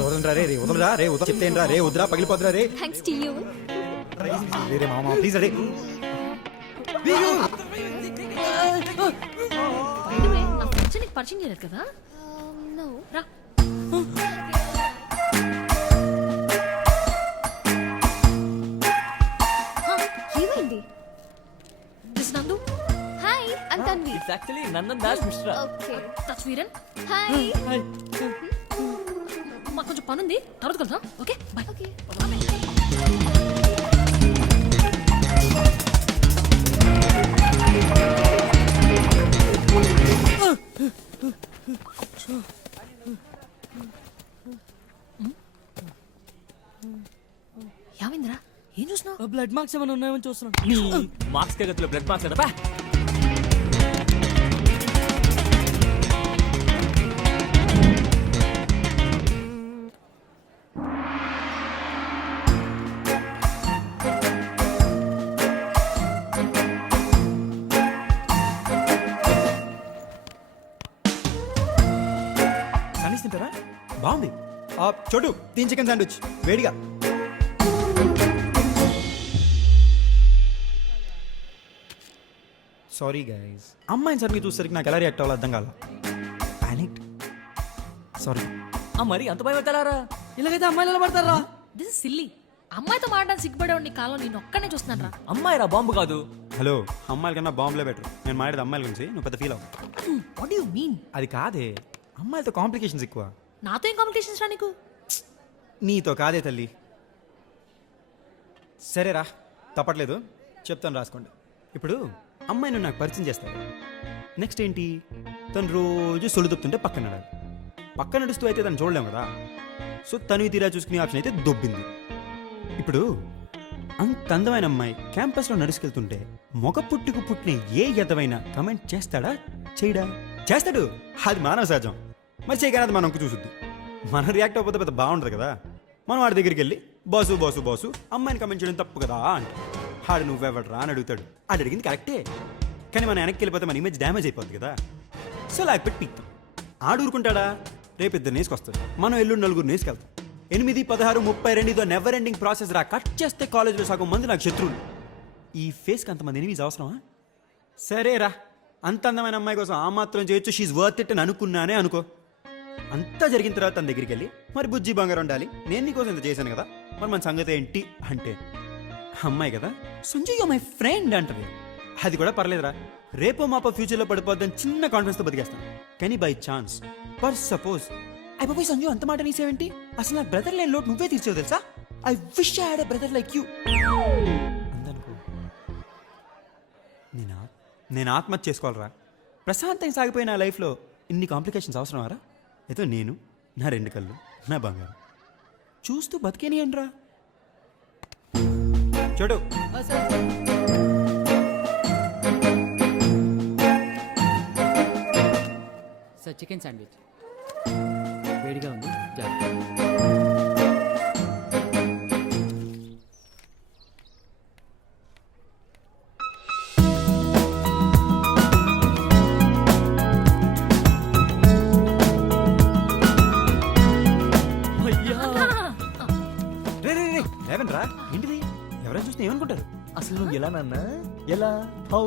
వదలరా రే వదలరా రే వదల చెప్తేనరా రే వదరా పగిలిపోతురా రే thanks to you. రే మామ please రే నా ఫ్రెండ్స్ నీకు పరిచయం చేయలేదు కదా? నో. రా. ఏమైంది? దిస్ నందు. Hi, I'm Tanvi. It's actually Nandan Das Mishra. Okay. That's Veeran. Hi. Hi. మాకు కొంచెం పనుంది, తర్వాత కలుద్దాం. Okay by. ఓకే. యావింద్రా ఏం చూస్తున్నావు? బ్లడ్ మార్క్స్ ఏమైనా ఉన్నాయని చూస్తున్నాను. మార్క్స్ గతిలో బ్లడ్ మార్క్స్ కదా. సనీస్ తింటారా? బాగుంది. చోటు తీన్ చికెన్ శాండ్విచ్ వేడిగా. సారీ గైస్, అమ్మాయిని సరిగ్గా చూసేసరికి నాకు ఎలా రియాక్ట్ అవ్వాలో అర్థం కాల. పానిక్. సారీ. మరి అంత భయం పెట్టారా? ఇలాగైతే అమ్మాయిలు ఎలా పడతారా? This is silly. అమ్మాయితో మాట్లాడి సిగ్గుపడేవాడి నీ కాలం నేను ఒక్కనే చూస్తున్నాను రా. అమ్మాయి రా, బాంబు కాదు. హలో, అమ్మాయిల కన్నా బాంబులే బెటర్. నేను మాట్లాడేది అమ్మాయిల గురించి, నువ్వు పెద్ద ఫీల్ అవ్వు. What do you mean? అది కాదే, అమ్మాయిలతో కాంప్లికేషన్స్ ఎక్కువ. నాతో ఏం కాంప్లికేషన్స్ రా నీకు? నీతో కాదే తల్లి. సరేరా, తప్పట్లేదు, చెప్తాను రాసుకోండి. ఇప్పుడు అమ్మాయిని నాకు పరిచయం చేస్తాను. నెక్స్ట్ ఏంటి, తను రోజు సొలు తప్పుతుంటే పక్కన నడాలి. పక్కన నడుస్తూ అయితే తను చూడలేము కదా. సో తను తీరా చూసుకునే ఆప్షన్ అయితే దొబ్బింది. ఇప్పుడు అంత అందమైన అమ్మాయి క్యాంపస్లో నడుచుకెళ్తుంటే మొగ పుట్టుకు పుట్టిన ఏ ఎదవైనా కమెంట్ చేస్తాడా చేయడా? చేస్తాడు. అది మానవ సహజం. మరి చేయగానే అది మనం చూసుద్ది. మనం రియాక్ట్ అవ్వకపోతే పెద్ద బాగుంటుంది కదా. మనం వాడి దగ్గరికి వెళ్ళి బాసు బాసు బాసు అమ్మాయిని కమెంట్ చేయడం తప్పు కదా అంటే ఆడు నువ్వెవడరా అని అడుగుతాడు. ఆడు అడిగింది కరెక్టే, కానీ మనం వెనక్కి వెళ్ళిపోతే మన ఇమేజ్ డ్యామేజ్ అయిపోద్ది కదా. సో లాక్ పెట్టి పీక్తాం. ఆడు ఊరుకుంటాడా? రేపు ఇద్దరు నేసుకొస్తాడు, మనం ఎల్లుండి నలుగురు నేసుకెళ్తాం. 8, 16, 32 ఇదో నెవర్ ఎండింగ్ ప్రాసెస్ రా. కట్ చేస్తే కాలేజ్లో సగం మంది నాకు శత్రువులు. ఈ ఫేస్కి అంతమంది ఎనిమిస్ అవసరమా? సరేరా, అంత అందమైన అమ్మాయి కోసం ఆ మాత్రం చేయొచ్చు. షీఈ్ వర్త్ ఇట్ అని అనుకున్నానే అనుకో. అంతా జరిగిన తర్వాత తన దగ్గరికి వెళ్ళి మరి బుజ్జి బంగారం ఉండాలి, నేను నీకోసం ఇంత చేశాను కదా, మరి మన సంగతి ఏంటి అంటే అమ్మాయి కదా సంజయ్ యు మై ఫ్రెండ్ అంటది. అది కూడా పర్లేదురా, రేపో మాపో ఫ్యూచర్లో పడిపోద్దని చిన్న కాన్ఫిడెన్స్తో బతికేస్తాను. కానీ బై ఛాన్స్ పర్ సపోజ్ అయిపోయి సంజయ్ అంత మాట నీసేవేంటి, అసలు నా బ్రదర్ లేని లోటు నువ్వే తీర్చావు తెలుసా. I wish I had a brother like you అందనుకో. నేను ఆత్మహత్య చేసుకోవాలరా. ప్రశాంతంగా సాగిపోయిన నా లైఫ్లో ఇన్ని కాంప్లికేషన్స్ అవసరమారా? ఏదో నేను, నా 2 కళ్ళు, నా బంగారం చూస్తూ బతికేనియండి రా. చూడు సార్, చికెన్ శాండ్విచ్ వేడిగా ఉంది. లేవనరా, ఏంటిది? ఎవరైనా చూస్తే ఏమనుకుంటారు? అసలు నువ్వు ఎలా నాన్న, ఎలా హౌ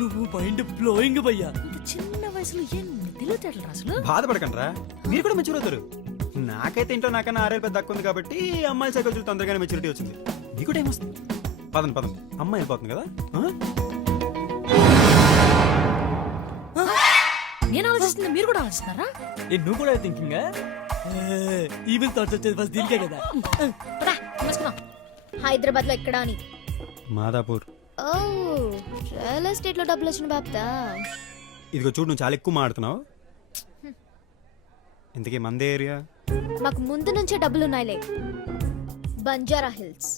నువ్వు మైండ్ బ్లోయింగ్ భయ్యా. ఇంత చిన్న వయసులో ఏం తెలియటట్లేదు అసలు. బాధపడకండి, మీరు కూడా మెచ్యూర్ అవుతారు. నాకైతే ఇంట్లో నాకన్నా 6 ఏళ్ళు పెద్ద దక్కు ఉంది కాబట్టి అమ్మాయి సైకిల్ చూసి తొందరగానే మెచ్యూరిటీ వచ్చింది. నీకు టైం వస్తుంది. పదండి అమ్మాయి వెళ్ళిపోతుంది కదా. నేను ఆలోచిస్తుంది, మీరు కూడా ఆలోచిస్తున్నారా? నువ్వు కూడా థింకింగ్ ఈవెన్ థాట్స్ వచ్చేది ఫస్ట్ దీనికే కదా. హైదరాబాద్ లో ఎక్కడా అని? మాదాపూర్. ఓ, రియల్ ఎస్టేట్ లో డబ్బులు వచ్చిన బాప్తా. ఇదిగో చూడు, నువ్వు చాలా ఎక్కువ మాడుతున్నావు. ఇంతకీ మందే ఏరియా? మాకు ముందు నుంచే డబ్బులు ఉన్నాయిలే. బంజారా హిల్స్.